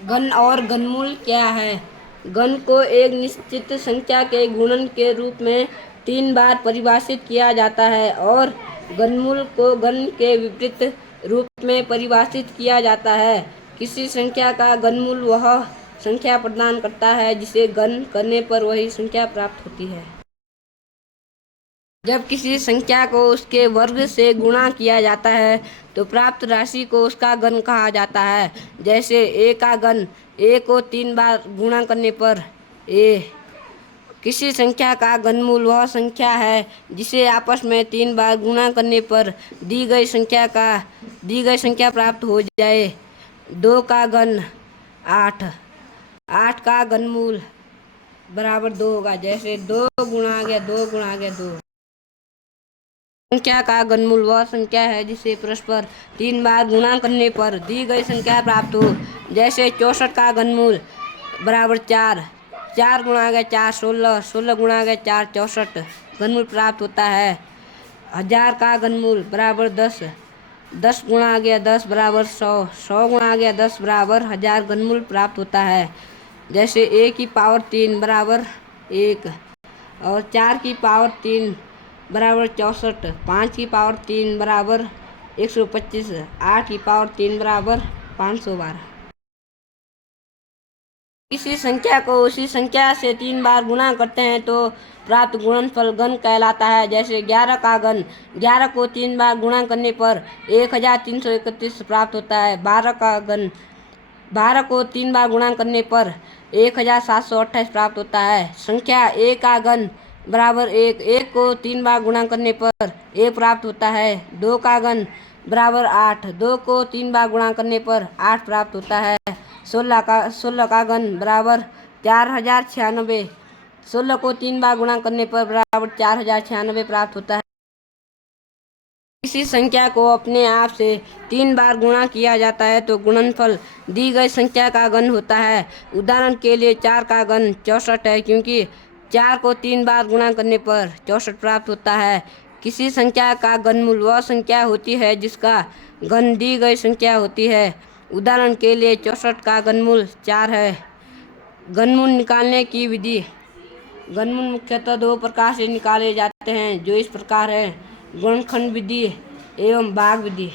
घन और घनमूल क्या है? घन को एक निश्चित संख्या के गुणन के रूप में 3 बार परिभाषित किया जाता है और घनमूल को घन के विपरीत रूप में परिभाषित किया जाता है। किसी संख्या का घनमूल वह संख्या प्रदान करता है जिसे घन करने पर वही संख्या प्राप्त होती है। जब किसी संख्या को उसके वर्ग से गुणा किया जाता है तो प्राप्त राशि को उसका घन कहा जाता है। जैसे a का घन, a को 3 बार गुणा करने पर a। किसी संख्या का घनमूल वह संख्या है जिसे आपस में 3 बार गुणा करने पर दी गई संख्या प्राप्त हो जाए। 2 का घन 8, 8 का घनमूल बराबर 2 होगा। जैसे 2 गुणा आ गया 2 गुणा आ गया 2। संख्या का घनमूल वह संख्या है जिसे परस्पर 3 बार गुणा करने पर दी गई संख्या प्राप्त हो। जैसे 64 का घनमूल बराबर 4, 4 गुणा आ गया 4 16, 16 गुणा आ गया 4 64 घनमूल प्राप्त होता है। 1000 का घनमूल बराबर 10, 10 गुणा आ गया 10 बराबर 100, 100 गुणा आ गया 10 बराबर 1000 घनमूल प्राप्त होता है। जैसे a की पावर 3 बराबर 1 और 4 की पावर 3 बराबर 64, 5 की पावर 3 बराबर 125, 8 की पावर 3 बराबर 512। किसी संख्या को उसी संख्या से 3 बार गुणा करते हैं तो प्राप्त गुणनफल घन कहलाता है। जैसे 11 का घन, 11 को 3 बार गुणा करने पर 1331 प्राप्त होता है। 12 का घन, 12 को 3 बार गुणा करने पर 1728 प्राप्त होता है। संख्या a का घन बराबर 1, 1 को 3 बार गुणा करने पर 1 प्राप्त होता है। 2 का घन बराबर 8, 2 को 3 बार गुणा करने पर 8 प्राप्त होता है। 16 का घन बराबर 4096, 16 को 3 बार गुणा करने पर बराबर 4096 प्राप्त होता है। किसी संख्या को अपने आप से 3 बार गुणा किया जाता है तो गुणनफल दी गई संख्या का घन होता है। उदाहरण के लिए 4 का घन 64 है क्योंकि 4 को 3 बार गुणा करने पर 64 प्राप्त होता है। किसी संख्या का घनमूल वह संख्या होती है जिसका घन दी गई संख्या होती है। उदाहरण के लिए 64 का घनमूल 4 है। घनमूल निकालने की विधि। घनमूल मुख्यतः 2 प्रकार से निकाले जाते हैं जो इस प्रकार है: गुणनखंड विधि एवं भाग विधि।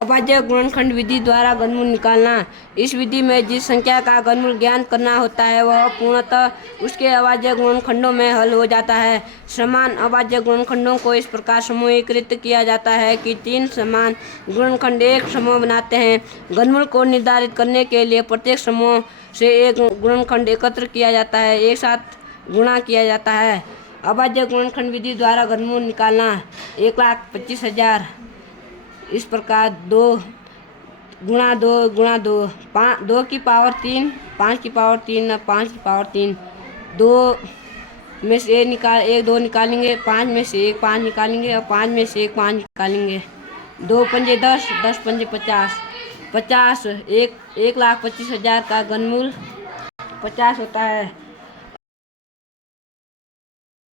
अभाज्य गुणनखंड विधि द्वारा घनमूल निकालना। इस विधि में जिस संख्या का घनमूल ज्ञात करना होता है वह पूर्णतः उसके अभाज्य गुणनखंडों में हल हो जाता है। समान अभाज्य गुणनखंडों को इस प्रकार समूहीकृत किया जाता है कि 3 समान गुणनखंड एक समूह बनाते हैं। घनमूल को निर्धारित करने के लिए प्रत्येक समूह से एक गुणनखंड एकत्र किया जाता है, एक साथ गुणा किया जाता है। अभाज्य गुणनखंड विधि द्वारा घनमूल निकालना। 1,25,000 इस प्रकार 2 गुणा 2 गुणा 2, 2 की पावर 3, 5 की पावर 3 और 5 की पावर 3। 2 में से 1 2 निकालेंगे, 5 में से 1 5 निकालेंगे और 5 में से 1 5 निकालेंगे। 2 पंजे 10, 10 पंजे 50, 50 1,25,000 का घनमूल 50 होता है।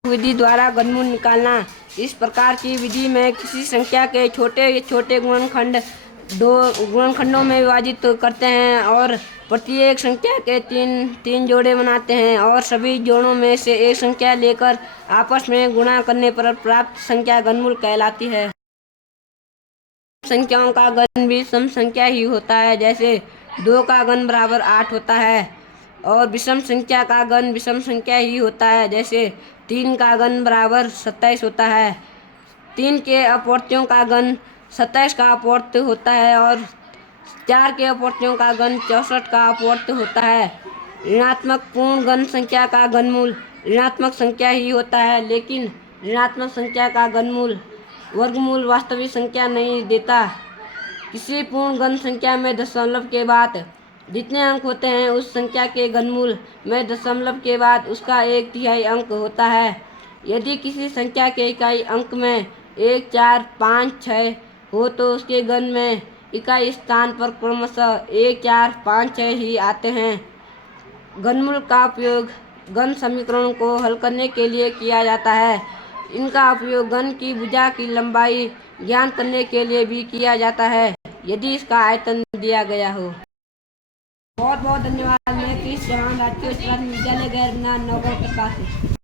विधि द्वारा घनमूल निकालना। इस प्रकार की विधि में किसी संख्या के छोटे छोटे गुणनखंड 2 गुणनखंडों में विभाजित करते हैं और प्रत्येक संख्या के 3 जोड़े बनाते हैं और सभी जोड़ों में से एक संख्या लेकर आपस में गुणा करने पर प्राप्त संख्या घनमूल कहलाती है। संख्याओं का घन भी सम संख्या ही होता है। जैसे 2 का घन बराबर 8 होता है और विषम संख्या का घन विषम संख्या ही होता है। जैसे 3 का घन बराबर 27 होता है। 3 के अपवर्त्यों का घन 27 का अपवर्त्य होता है और 4 के अपवर्त्यों का घन 64 का अपवर्त्य होता है। ऋणात्मक पूर्ण घन संख्या का घनमूल ऋणात्मक संख्या ही होता है, लेकिन ऋणात्मक संख्या का घनमूल वर्गमूल वास्तविक संख्या नहीं देता। किसी पूर्ण घन संख्या में दशमलव के बाद जितने अंक होते हैं उस संख्या के घनमूल में दशमलव के बाद उसका 1/3 अंक होता है। यदि किसी संख्या के इकाई अंक में 1 4 5 6 हो तो उसके घन में इकाई स्थान पर क्रमशः 1 4 5 6 ही आते हैं। घनमूल का उपयोग घन समीकरणों को हल करने के लिए किया जाता है। इनका उपयोग घन की भुजा की लंबाई ज्ञात करने के लिए भी किया जाता है। यदि इसका आयतन दिया गया हो। बहुत बहुत धन्यवाद। मैं कृष्ण चौहान, राजकीय उच्च प्राथमिक विद्यालय गैर नौगढ़ प्रकाश।